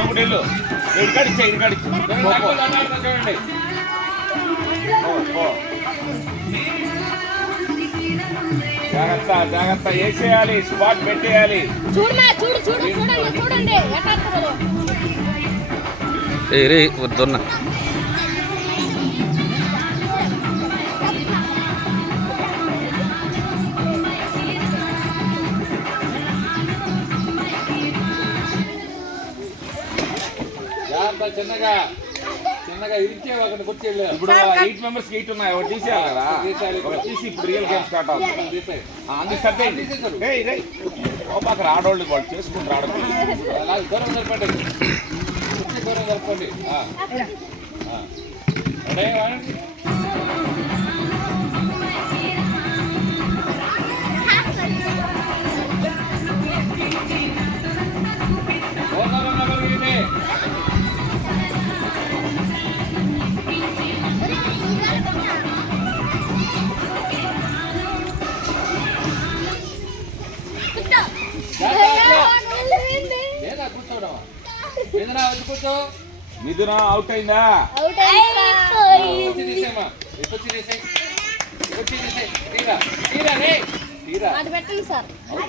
నువ్వు వెళ్ళు ఇడికాడిచ్చా ఇడికాడిచ్చు చూడండి జాగ్రత్త జాగ్రత్త వేసేయాలి స్పాట్ పెట్టేయాలి చూడండి రే వద్దున్నా చిన్నగా చిన్నగా ఇరిచే ఒకటి కూర్చోలేదు ఇప్పుడు 8 మెంబర్స్ 8 ఉన్నాయి ఒకటి తీసేయాలి కదా ఒకటి తీసి ఇప్పుడు రియల్ గేమ్ స్టార్ట్ అవుతుంది అన్ని సర్దేయండి అక్కడ ఆడవాళ్ళు వాళ్ళు చేసుకుంటారు ఆడవాళ్ళు అలా దూరం సరిపండి దూరం సరిపండి మిథున అవుట్ అయిందా తీరా తీరా తీరా